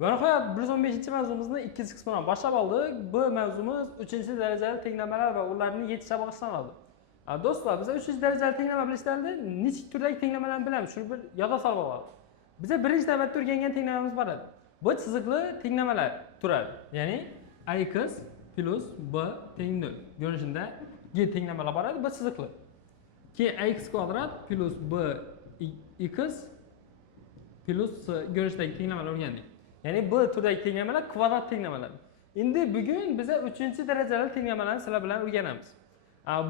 Va nihoyat 115-mavzumuzni ikkinchi qismidan boshlab oldik. Bu mavzumuz 3-darajali tenglamalar va ularning yetisha bag'ishlanadi. Do'stlar, biz 3-darajali tenglama bilishlarda nechta turdagi tenglamalarni bilamiz. Shuni bir yodga solib olaylik. Biza birinchi navbatda o'rgangan tenglamamiz bor edi. Bu chiziqli tenglamalar turadi. Ya'ni ax plus b teng 0 ko'rinishida tenglamalar bor edi. Bu chiziqli. Keyin ax kvadrat plus b x plus ko'rinishidagi tenglamalar o'rgandik. Ya'ni bu turdagi tenglamalar kvadrat tenglamalar. Endi bugun biz 3-darajali tenglamalarni sizlar bilan o'rganamiz.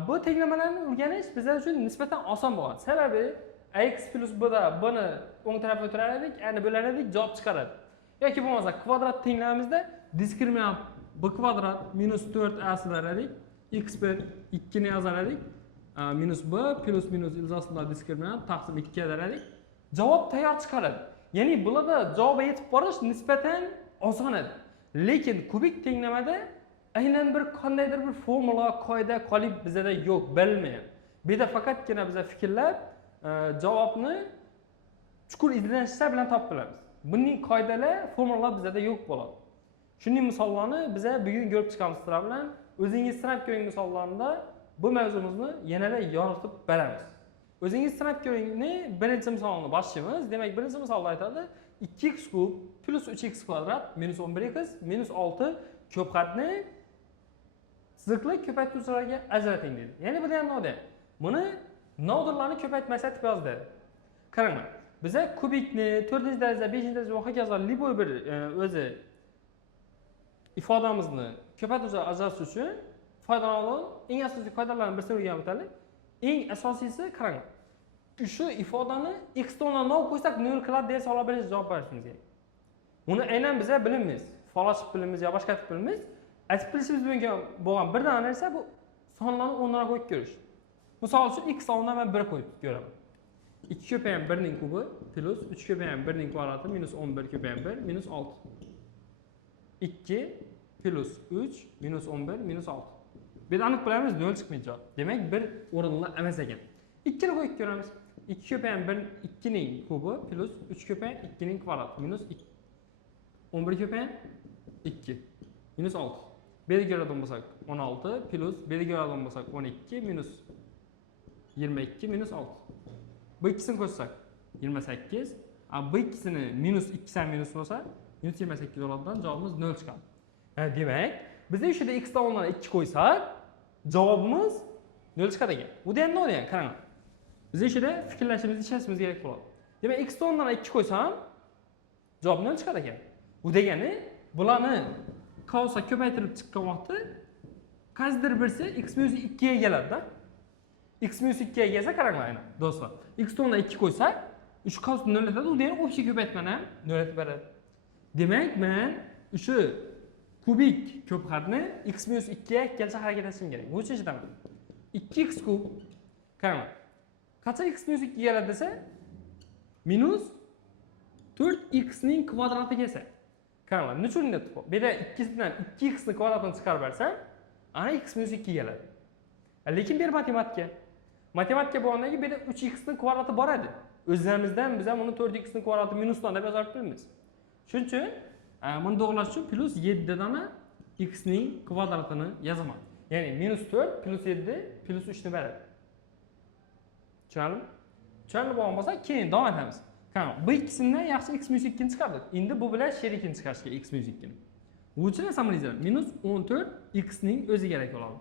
Bu tenglamalarni o'rganish bizlar uchun nisbatan oson bo'lgan. Sababi ax plus b da buni o'ng tarafga o'tirar edik, endi bo'ladik, javob chiqaradi. Yoki bo'lmasa kvadrat tenglamamizda diskriminant b kvadrat minus 4a sizlar edik, x1 2 ni yozar edik, minus b plus minus ilzosida diskriminant taqsim 2 ga edik. Javob tayyor chiqaradi. Ya'ni bularda javobga yetib borish nisbatan oson edi. Lekin kubik tenglamada aynan bir qandaydir bir formula, qoida, qolip bizda yo'q, bilmayman. Bu yerda faqatgina biz fikrlab javobni chuqur izlanishlar bilan topib bilamiz. Buning qoidalar, formulalar bizda yo'q bo'ladi. Shuning misollarni biz bugun ko'rib chiqamiz sizlar bilan. O'zingiz sinab ko'ring misollarida bu mavzumuzni yanada yoritib beramiz. O'zingiz sinab ko'ringni birinchi misolni boshlaymiz. Demak, birinchi misolda aytadi 2x kub plus 3x kvadrat minus 11x minus 6 ko'pxatni chiziqli ko'paytiruvchilarga ajrating dedi. Ya'ni bu ham nodon. Buni nodonlarni ko'paytmasa deb yozdi. Qaranglar. Biza kubikni 4-daraja, 5-daraja va hokazo liboy bir o'zi ifodamizni ko'paytiruvchilar ajratish uchun foydalanadigan eng asosiy qoidalardan birini o'rganib o'taylik. Eng asosiysi qarang. Shu ifodani x to'g'ri 0 qo'ysak 0 qiladi deb savol berish javob berishimiz kerak. Uni aynan biz bilamiz. Falashib bilamiz yo boshqa qilib bilamiz. Aytib bilishimiz mumkin bo'lgan birdan narsa bu sonlarni o'rniga qo'yib ko'rish. Misol uchun x sonini men 1 qo'yib ko'raman. 2 ko'paygan 1 ning kubi plus 3 ko'paygan 1 ning kvadrati minus 11 ko'paygan 1 minus 6. 2 plus 3 minus 11 minus 6. Biz aniq bilamiz 0 chiqmaydi. Demak, bir o'rinli emas ekan. 2 ni qo'yib ko'ramiz. 2 ko'paygan 1 2 ning kubi plus 3 ko'paygan 2 ning kvadrati minus 2. 11 ko'paygan 2 minus 6. B'ga ko'radigan bo'lsak 16 plus B'ga ko'radigan bo'lsak 12 minus 22 minus 6. Bu ikkisini qo'shsak 28. Bu ikkisini minus 2 san minus bo'lsa minus 28 bo'ladigan javobimiz 0 chiqadi. Demak, biz o'shada x o'rniga 2 qo'ysak, javobimiz 0 chiqadi ekan. Bu da ham nima degan? Qarang. Biz o'shada fikrlashimizni ishlatishimiz kerak bo'ladi. Demak, x o'rniga 2 qo'ysam, javob 0 chiqadi ekan. Bu degani bularni qavsa ko'paytirib chiqqan vaqtda qaysidir birisi x minus 2 ga keladi-da. X minus 2 ga kelsa qaranglar aynan do'stlar. X o'rniga 2 qo'ysak, 3 qavs 0 etadi, u degani o'sha ko'paytmani ham 0 etib beradi. Demak, men o'sha kubik ko'pxatni x minus 2 ga kelsa harakat etishim kerak. Bu uchun aytaman. 2x kub qaranglar. Qancha x minus 2 ga keladi desa, minus 4x ning kvadrati kelsa. Qaranglar, nechun deb bu yerda ikkisidan 2x ning kvadratini chiqarib bersam, ana x minus 2 keladi. Lekin bir matematika. Matematika bo'lgandan keyin bu yerda 3x ning kvadrati bor edi. O'zimizdan biz ham uni 4x ning kvadrati minusdan deb yozib bilamiz. Shuning uchun buni to'g'rilash uchun plus 7 dana x ning kvadratini yozaman. Ya'ni minus 4 plus 7 plus 3 ni beradi. Tushunarlimi? Tushunarli bo'lgan bo'lsa, keyin davom etamiz. Qarang, bu ikkisidan yaxshi x minus 2 ni chiqardik. Endi bu bilan sherikini chiqarishga x minus 2 ni. Bu uchun samalizlar minus 14 x ning o'zi kerak bo'ladi.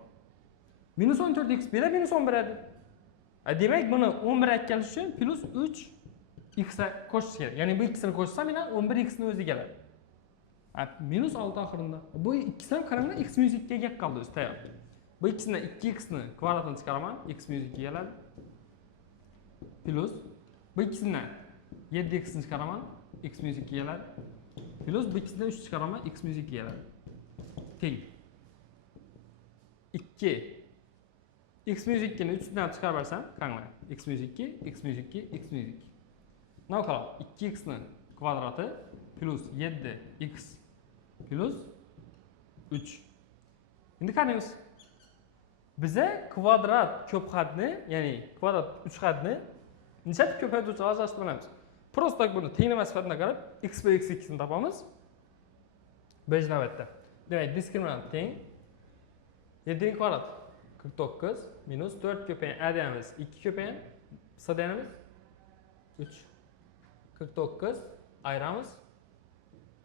Minus 14 x bir minus 11 edi. Demak, buni 11 aytgan uchun plus 3 x ga qo'shish kerak. Ya'ni bu ikkisini qo'shsam, yana 11 x ni o'zi keladi. Minus 6 oxirida. Bu ikkisidan qaranglar x minus 2 ga gap qoldi o'zi tayyor. Bu ikkisidan 2x ni kvadratini chiqaraman, x minus 2 keladi. Plus bu ikkisidan 7x ni chiqaraman, x minus 2 keladi. Plus bu ikkisidan 3 chiqaraman, x minus 2 keladi. Teng. 2 x minus 2 ni 3 dan chiqarib bersam, qaranglar. X minus 2, x minus 2, x minus 2. Nima qoladi? 2x ni kvadrati plus 7x plus 3. Endi qaraymiz. Bize kvadrat ko'pxatni, ya'ni kvadrat uchxatni necha ko'paytiruvchi ajratib bilamiz. Prosta buni tenglama sifatida qarab x va x2 ni topamiz. 5 navbatda. Demak, diskriminant teng 7 ning kvadrati 49 minus 4 ko'payin a deyamiz, 2 ko'payin s deyamiz 3. 49 ayiramiz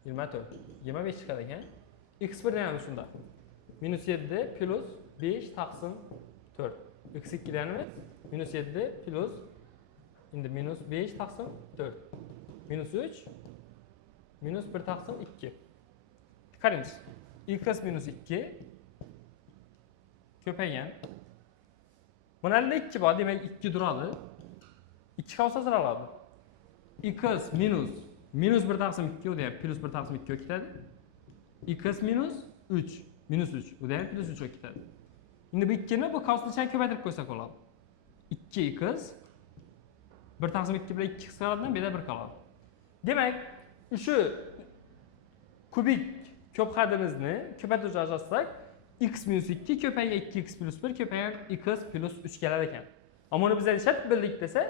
24. 25 chiqadi ekan. X1 deyamiz shunda. Minus 7 plus 5 taqsim 4. X2 deyamiz. Minus 7 plus endi minus 5 taqsim 4. Minus 3 minus 1 taqsim 2. Qaraymiz. X minus 2 ko'paygan. Bunlarda 2 bor, demak 2 turadi. 2 qolsa siraladi. X minus 1 taqsim 2 u da plus 1 taqsim 2 ga ketadi. X minus 3 minus 3 u da plus 3 ga ketadi. Endi bu 2 ni bu qavsni ko'paytirib qo'ysak bo'ladi. 2x 1 taqsim 2 bilan 2x qiladidan bu yerda 1 qoladi. Demak, shu kubik ko'p hadimizni ko'paytiruvchi ajratsak, x minus 2 ko'paygan 2x plus 1 ko'paygan x plus 3 kelar ekan. Ammo uni biz aytishib bildik desa,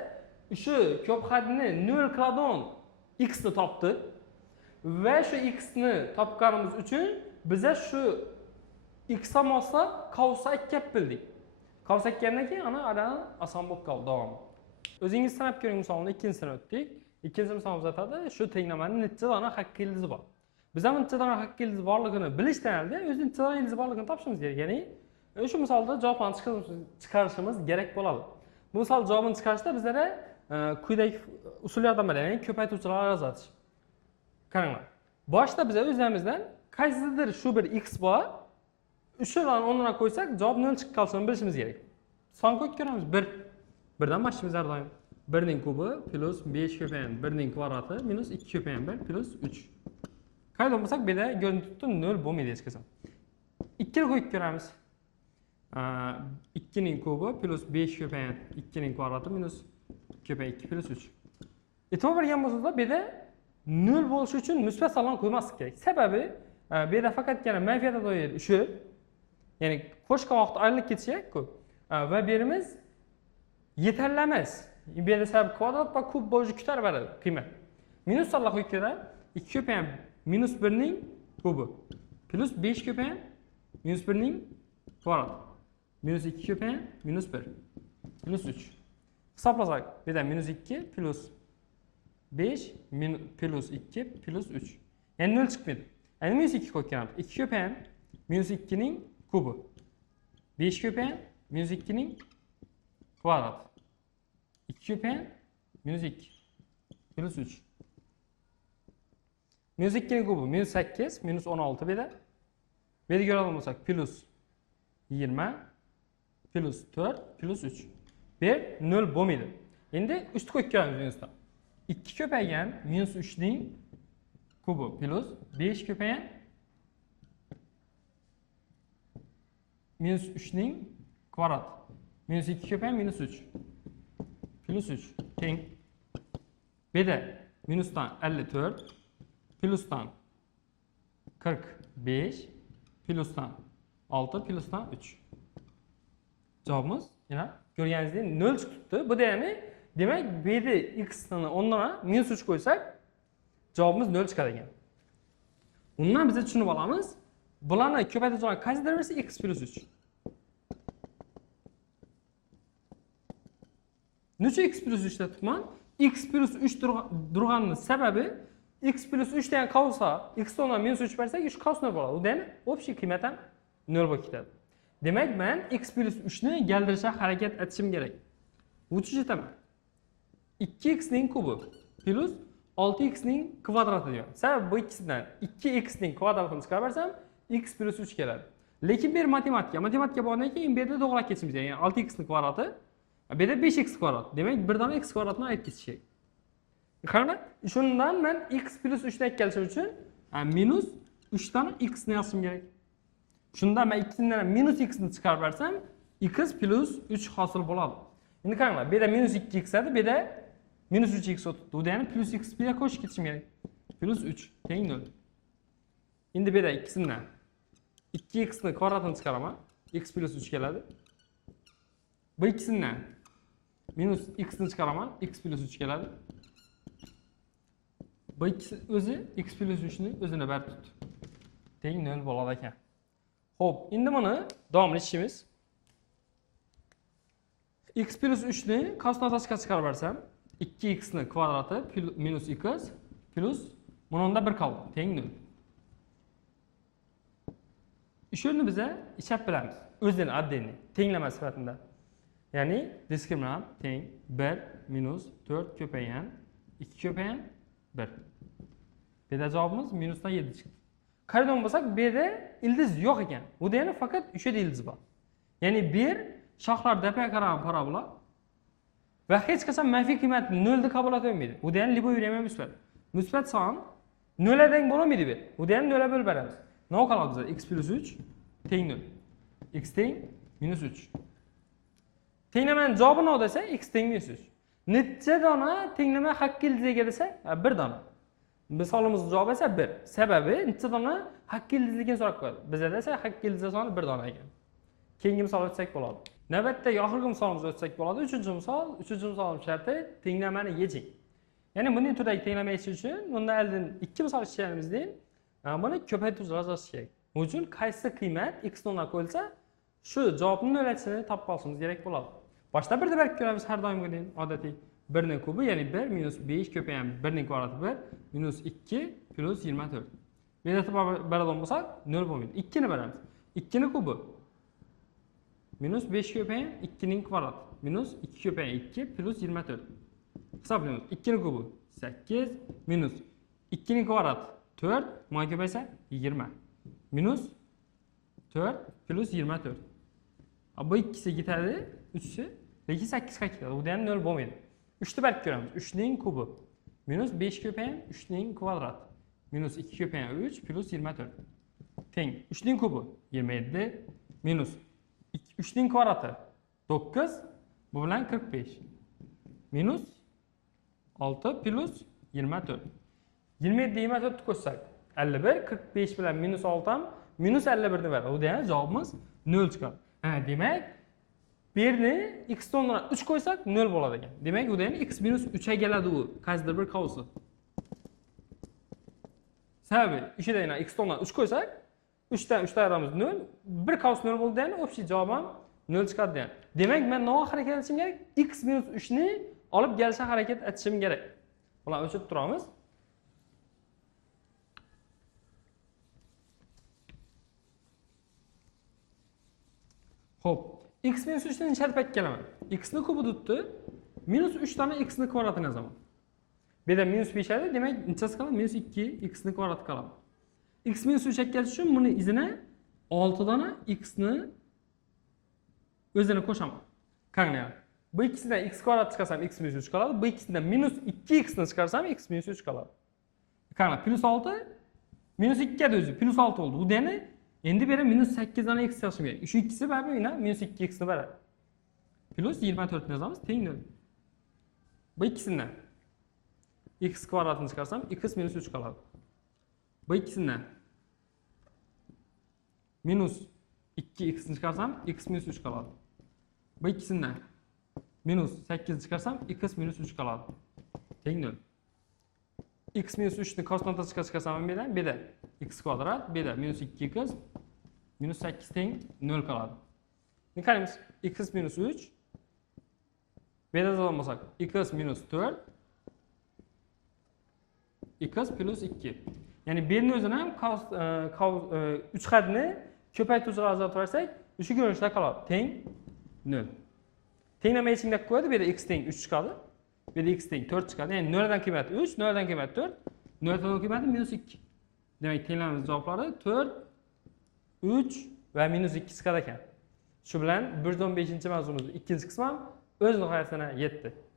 shu ko'p hadni 0 qiladigan x ni topdi va shu x ni topganimiz uchun biza shu x ga moslab qavsa 2 bildik. Qavsa 2dan keyin ana oson bo'lib qoldi davomi. O'zingiz sanab ko'ring, misolni ikkinchisini o'tdik. Ikkinchi misolimiz aytadi, shu tenglamaning necha dona haqqiy ildizi bor. Biz ham necha dona haqqiy ildizi borligini bilishdan oldin o'zi necha dona ildizi borligini topishimiz kerak. Ya'ni shu misolda javobni chiqarishimiz kerak bo'ladi. Bu misol javobini chiqarishda bizlara quyidagi usul yordam beradi, ya'ni ko'paytiruvchilar ajratish. Qaranglar. Boshda biz o'zimizdan qaysidir shu bir x bor, shularni o'rniga qo'ysak, javob 0 chiqib qolishini bilishimiz kerak. Son qo'yib ko'ramiz. 1. Birdan boshlaymiz har doim. 1 ning kubi plus 5 ko'payin 1 ning kvadrati minus 2 ko'payin 1 plus 3. Qayda bo'lsak, bu yerda ko'rinib turibdi 0 bo'lmaydi hech qachon. 2 ni qo'yib ko'ramiz. 2 ning kubi plus 5 ko'payin 2 ning kvadrati minus 2 ko'payin 2 plus 3. E'tibor bergan bo'lsangiz, bu yerda 0 bo'lishi uchun musbat sonlarni qo'ymaslik kerak. Sababi bu yerda faqatgina manfiyat doir shu, ya'ni qo'shgan vaqtda aylanib ketishi kerak-ku. Va bu yerimiz yetarli emas. Bu yerda sabab kvadrat va kub bo'yicha ko'tarib qiymat. Minus sonlar qo'yib ko'ramiz. 2 ko'payin minus 1 ning kubi plus 5 ko'payin minus 1 ning kvadrati minus 2 ko'payin minus 1 plus 3. Hisoblasak, bu yerda minus 2 plus 5 plus 2 plus 3. Ya'ni 0 chiqmaydi. Endi minus 2 qo'yib ko'ramiz. 2 ko'payin minus 2 ning kubi 5 ko'payin minus 2 ning kvadrati 2 ko'payin minus 2 plus 3. Minus 2 ning kubi minus 8 minus 16 bu yerda. Bu yerga ko'radigan bo'lsak plus 20 plus 4 plus 3. Bu 0 bo'lmaydi. Endi 3 ni qo'yib ko'ramiz minusdan. 2 ko'paygan minus 3 ning kubi plus 5 ko'paygan minus 3 ning kvadrati minus 2 ko'paygan minus 3 plus 3 teng. Bu yerda minusdan 54 plusdan 45 plusdan 6 plusdan 3. Javobimiz yana ko'rganingizdek 0 chiqibdi. Bu degani demak bu yerda x ni o'rniga minus 3 qo'ysak javobimiz 0 chiqadi ekan. Undan biz tushunib olamiz. Bularni ko'paytiruvchilar qaysidir birisi x plus 3. Necha x plus 3 deyapman? X plus 3 turganning sababi x plus 3 degan qavsa x o'rniga minus 3 bersak, shu qavs 0 bo'ladi. U degani общий qiymat ham 0 bo'lib ketadi. Demak, men x plus 3 ni galdirishga harakat etishim kerak. O'tish etaman. 2x ning kubi plus 6x ning kvadrati deyman. Sababi bu ikkisidan 2x ning kvadratini chiqarib bersam, x plus 3 keladi. Lekin bu matematika bordan keyin bu yerda to'g'ri ketishimiz kerak. Ya'ni 6x ning kvadrati, bu yerda 5x kvadrat. Demak, birdan x kvadratini aytib ketish kerak. Qarang, shundan men x plus 3 ni kelishim uchun minus 3 dan x ni yozishim kerak. Shundan men ikkisidan minus x ni chiqarib bersam, x plus 3 hosil bo'ladi. Endi qaranglar, bu yerda minus 2x edi, bu yerda minus 3x o'tdi. Bu degani plus x bilan qo'shib ketishim kerak. Plus 3 teng 0. Endi bu yerda ikkisidan 2x ni kvadratini chiqaraman. X plus 3 keladi. Bu ikkisidan minus x ni chiqaraman. X plus 3 keladi. Bu ikkisi o'zi x plus 3 ni o'zini berib turibdi. teng 0 bo'ladi ekan. Xo'p, endi buni davom etishimiz. X plus 3 ni cosdan tashqariga chiqarib bersam, 2x ni kvadrati minus x plus bundan 1 qoldi, teng 0. Shuni biza ishab bilamiz. O'zini addenni tenglama sifatida. Ya'ni diskriminant teng 1 minus 4 ko'paygan 2 ko'paygan 1. Bu yerda javobimiz minusdan 7 chiqdi. Qaraydigan bo'lsak, bu yerda ildiz yo'q ekan. Bu degani faqat o'sha ildiz bor. Ya'ni bir shoxlar dapiga qarab parabola va hech qachon manfiy qiymatni 0 deb qabul etolmaydi. Bu degani liboy vrema musbat. Musbat son 0 ga teng bo'lmaydi bu. Bu degani 0 ga bo'lib beramiz. Nima qoladi bizda? X plus 3 teng 0. X teng minus 3. Tenglamani javobi nima desa, x teng minus 3. Necha dona tenglama haqqi ildiziga desa, 1 dona. Misolimizning javobi esa 1. Sababi necha dona haqqi ildizligini so'rab qo'yadi. Bizda esa haqqi ildizi soni 1 dona ekan. Keyingi misol o'tsak bo'ladi. Navbatdagi oxirgi misolimizga o'tsak bo'ladi. 3-chi misol, 3-chi misolim sharti tenglamani yeching. Ya'ni bunday turdagi tenglama yechish uchun bundan oldin 2 misol ishlayapmizdan buni ko'paytirish yozasiz kerak. Bu uchun qaysi qiymat x o'rniga qo'yilsa, shu javobning nolachini topib olishimiz kerak bo'ladi. Boshda 1 deb berib ko'ramiz har doimgidek odatiy 1 ning kubi, ya'ni 1 minus 5 ko'paygan 1 ning kvadrati 1 minus 2 plus 24. Bu yerda beradigan bo'lsak 0 bo'lmaydi. 2 ni beramiz. 2 ning kubi minus 5 ko'paygan 2 ning kvadrati minus 2 ko'paygan 2 plus 24. Hisoblaymiz. 2 ning kubi 8 minus 2 ning kvadrati 4 mana ko'paysa 20 minus 4 plus 24. Bu ikkisi ketadi, 3si lekin 8 ga ketadi. Bu ham 0 bo'lmaydi. 3 ni berib ko'ramiz. 3 ning kubi minus 5 ko'paygan 3 ning kvadrati minus 2 ko'paygan 3 plus 24 teng 3 ning kubi 27 minus 3 ning kvadrati 9 bu bilan 45 minus 6 plus 24. 27 24 qo'shsak 51 45 bilan minus 6 ham minus 51 ni beradi. Bu degani javobimiz 0 chiqadi. Demak, bu yerni x o'rniga 3 qo'ysak 0 bo'ladi ekan. Demak, bu degani x minus 3 ga keladi u. Qaysidir bir qavsi. Sababi, ishida x o'rniga 3 qo'ysak 3 dan 3 ayiramiz 0, bir qavs 0 bo'ldi degani общий javob ham 0 chiqadi degani. Demak, men nima harakat etishim kerak? X minus 3 ni olib kelishga harakat etishim kerak. Bularni o'chirib turamiz. Xo'p, x minus 3 ni sharp paytga kelaman. X ni kubi tutdi. Minus 3 dona x ni kvadratini yozaman. Bu yerda minus 5 edi, demak, nechasi qoladi? Minus 2 x ni kvadrati qoladi. X minus 3 ga kelish uchun buni izini 6 dona x ni o'zini qo'shaman. Qarang. Bu ikkisidan x kvadrat chiqarsam x minus 3 qoladi. Bu ikkisidan minus 2x ni chiqarsam x minus 3 qoladi. Qarang, plus 6 minus 2 ga o'zi plus 6 bo'ldi. Bu degani endi beri minus 8 dona x yozishim kerak. Shu ikkisi baribir yana minus 2x ni beradi. Plus 24 ni yozamiz, teng 0. Bu ikkisidan x kvadratini chiqarsam x minus 3 qoladi. Bu ikkisidan minus 2x ni chiqarsam x minus 3 qoladi. Bu ikkisidan minus 8 chiqarsam x minus 3 qoladi. Teng 0. X minus 3 ni cosdan tashqariga chiqarsam bu yerda x kvadrat, bu yerda minus 2x minus 8 teng 0 qoladi. Endi qaraymiz. X minus 3 bu yerda yozgan bo'lsak x minus 4 x plus 2. Ya'ni b ni o'zini ham 3 xatni ko'paytiruvchiga ajratib bersak, o'sha ko'rinishda qoladi. Teng 0. Tenglama ichingda qo'yadi, bu yerda x teng 3 chiqadi. Bu yerda x teng 4 chiqadi. Ya'ni 0 dan qiymati 3, 0 dan qiymati 4, 0 dan qiymati minus 2. Demak, tenglamamiz javoblari 4, 3 va minus 2 chiqadi ekan. Shu bilan 115-mavzumizning ikkinchi qismi ham o'z nihoyasiga yetdi.